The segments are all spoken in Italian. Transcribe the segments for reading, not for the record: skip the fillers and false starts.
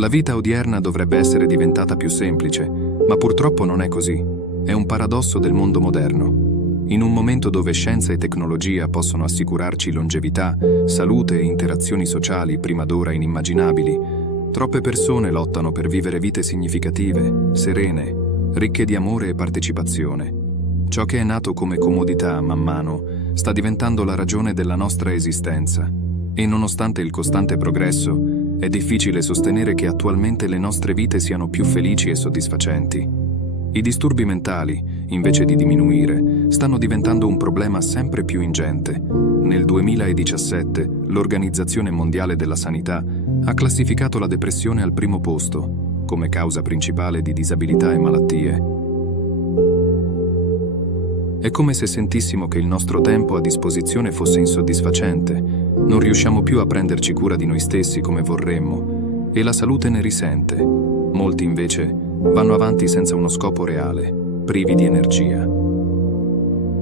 La vita odierna dovrebbe essere diventata più semplice, ma purtroppo non è così. È un paradosso del mondo moderno. In un momento dove scienza e tecnologia possono assicurarci longevità, salute e interazioni sociali prima d'ora inimmaginabili, troppe persone lottano per vivere vite significative, serene, ricche di amore e partecipazione. Ciò che è nato come comodità, man mano, sta diventando la ragione della nostra esistenza. E nonostante il costante progresso, è difficile sostenere che attualmente le nostre vite siano più felici e soddisfacenti. I disturbi mentali, invece di diminuire, stanno diventando un problema sempre più ingente. Nel 2017, l'Organizzazione Mondiale della Sanità ha classificato la depressione al primo posto, come causa principale di disabilità e malattie. È come se sentissimo che il nostro tempo a disposizione fosse insoddisfacente, non riusciamo più a prenderci cura di noi stessi come vorremmo, e la salute ne risente. Molti invece vanno avanti senza uno scopo reale, privi di energia.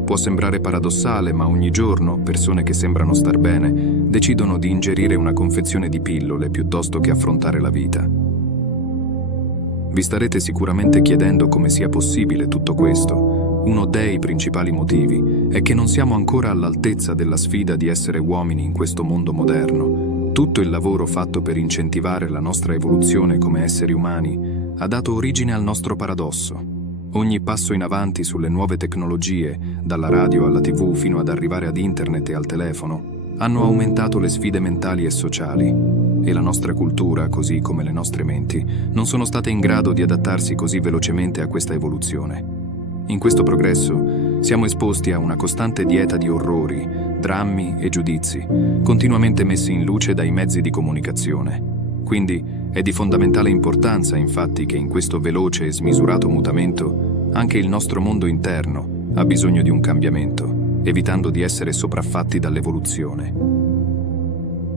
Può sembrare paradossale, ma ogni giorno persone che sembrano star bene decidono di ingerire una confezione di pillole piuttosto che affrontare la vita. Vi starete sicuramente chiedendo come sia possibile tutto questo. Uno dei principali motivi è che non siamo ancora all'altezza della sfida di essere uomini in questo mondo moderno. Tutto il lavoro fatto per incentivare la nostra evoluzione come esseri umani ha dato origine al nostro paradosso. Ogni passo in avanti sulle nuove tecnologie, dalla radio alla TV fino ad arrivare ad internet e al telefono, hanno aumentato le sfide mentali e sociali. E la nostra cultura, così come le nostre menti, non sono state in grado di adattarsi così velocemente a questa evoluzione. In questo progresso siamo esposti a una costante dieta di orrori, drammi e giudizi, continuamente messi in luce dai mezzi di comunicazione. Quindi è di fondamentale importanza, infatti, che in questo veloce e smisurato mutamento anche il nostro mondo interno ha bisogno di un cambiamento, evitando di essere sopraffatti dall'evoluzione.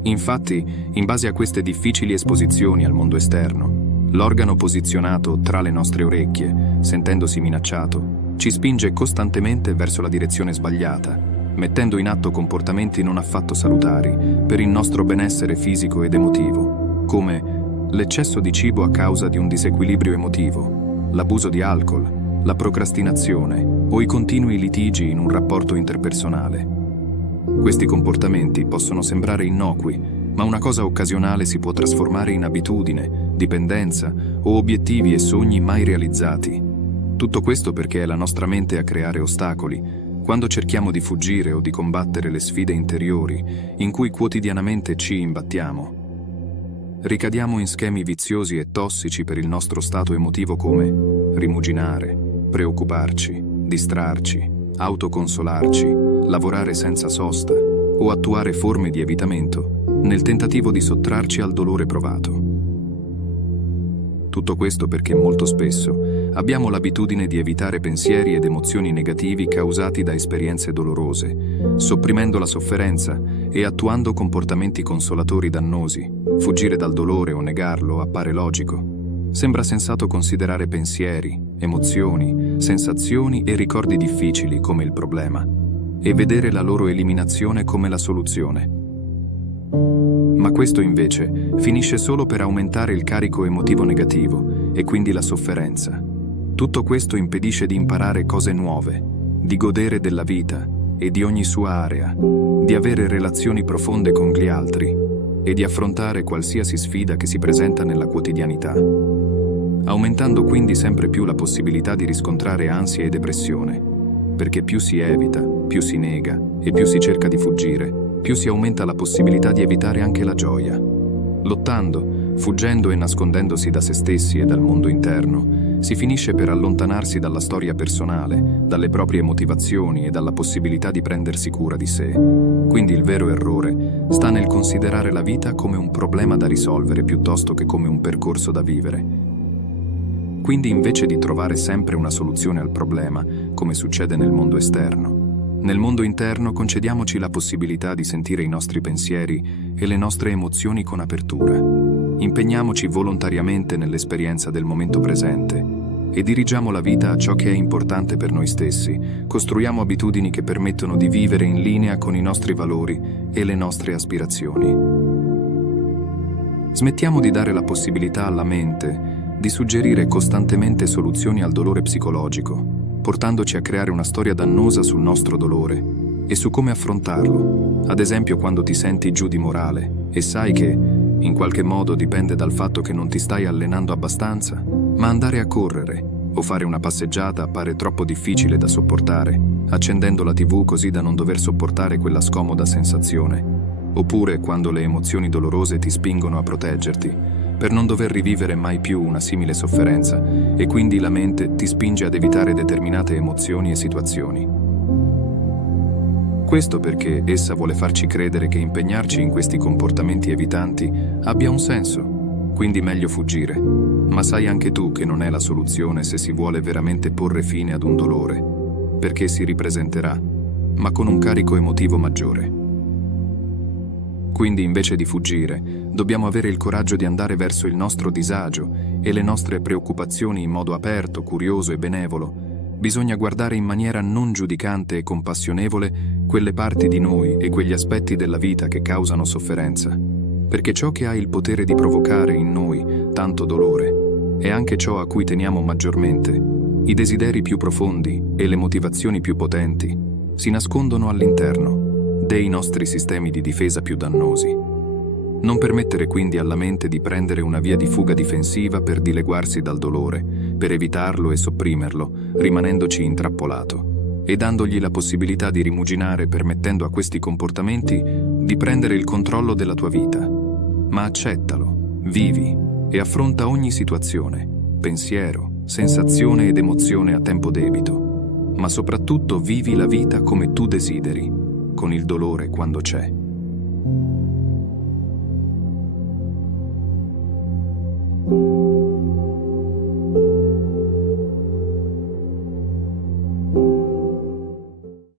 Infatti, in base a queste difficili esposizioni al mondo esterno, l'organo posizionato tra le nostre orecchie, sentendosi minacciato, ci spinge costantemente verso la direzione sbagliata, mettendo in atto comportamenti non affatto salutari per il nostro benessere fisico ed emotivo, come l'eccesso di cibo a causa di un disequilibrio emotivo, l'abuso di alcol, la procrastinazione o i continui litigi in un rapporto interpersonale. Questi comportamenti possono sembrare innocui, ma una cosa occasionale si può trasformare in abitudine, dipendenza o obiettivi e sogni mai realizzati. Tutto questo perché è la nostra mente a creare ostacoli, quando cerchiamo di fuggire o di combattere le sfide interiori in cui quotidianamente ci imbattiamo. Ricadiamo in schemi viziosi e tossici per il nostro stato emotivo come rimuginare, preoccuparci, distrarci, autoconsolarci, lavorare senza sosta o attuare forme di evitamento nel tentativo di sottrarci al dolore provato. Tutto questo perché molto spesso abbiamo l'abitudine di evitare pensieri ed emozioni negativi causati da esperienze dolorose, sopprimendo la sofferenza e attuando comportamenti consolatori dannosi. Fuggire dal dolore o negarlo appare logico. Sembra sensato considerare pensieri, emozioni, sensazioni e ricordi difficili come il problema e vedere la loro eliminazione come la soluzione. Ma questo invece finisce solo per aumentare il carico emotivo negativo e quindi la sofferenza. Tutto questo impedisce di imparare cose nuove, di godere della vita e di ogni sua area, di avere relazioni profonde con gli altri e di affrontare qualsiasi sfida che si presenta nella quotidianità, aumentando quindi sempre più la possibilità di riscontrare ansia e depressione, perché più si evita, più si nega e più si cerca di fuggire, più si aumenta la possibilità di evitare anche la gioia. Lottando, fuggendo e nascondendosi da se stessi e dal mondo interno, si finisce per allontanarsi dalla storia personale, dalle proprie motivazioni e dalla possibilità di prendersi cura di sé. Quindi il vero errore sta nel considerare la vita come un problema da risolvere piuttosto che come un percorso da vivere. Quindi invece di trovare sempre una soluzione al problema, come succede nel mondo esterno, nel mondo interno concediamoci la possibilità di sentire i nostri pensieri e le nostre emozioni con apertura. Impegniamoci volontariamente nell'esperienza del momento presente e dirigiamo la vita a ciò che è importante per noi stessi. Costruiamo abitudini che permettono di vivere in linea con i nostri valori e le nostre aspirazioni. Smettiamo di dare la possibilità alla mente di suggerire costantemente soluzioni al dolore psicologico, portandoci a creare una storia dannosa sul nostro dolore e su come affrontarlo. Ad esempio, quando ti senti giù di morale e sai che, in qualche modo, dipende dal fatto che non ti stai allenando abbastanza, ma andare a correre o fare una passeggiata appare troppo difficile da sopportare, accendendo la TV così da non dover sopportare quella scomoda sensazione. Oppure quando le emozioni dolorose ti spingono a proteggerti, per non dover rivivere mai più una simile sofferenza, e quindi la mente ti spinge ad evitare determinate emozioni e situazioni. Questo perché essa vuole farci credere che impegnarci in questi comportamenti evitanti abbia un senso, quindi meglio fuggire. Ma sai anche tu che non è la soluzione se si vuole veramente porre fine ad un dolore, perché si ripresenterà, ma con un carico emotivo maggiore. Quindi invece di fuggire, dobbiamo avere il coraggio di andare verso il nostro disagio e le nostre preoccupazioni in modo aperto, curioso e benevolo. Bisogna guardare in maniera non giudicante e compassionevole quelle parti di noi e quegli aspetti della vita che causano sofferenza, perché ciò che ha il potere di provocare in noi tanto dolore è anche ciò a cui teniamo maggiormente. I desideri più profondi e le motivazioni più potenti si nascondono all'interno dei nostri sistemi di difesa più dannosi. Non permettere quindi alla mente di prendere una via di fuga difensiva per dileguarsi dal dolore, per evitarlo e sopprimerlo, rimanendoci intrappolato, e dandogli la possibilità di rimuginare, permettendo a questi comportamenti di prendere il controllo della tua vita. Ma accettalo, vivi e affronta ogni situazione, pensiero, sensazione ed emozione a tempo debito. Ma soprattutto vivi la vita come tu desideri, con il dolore quando c'è.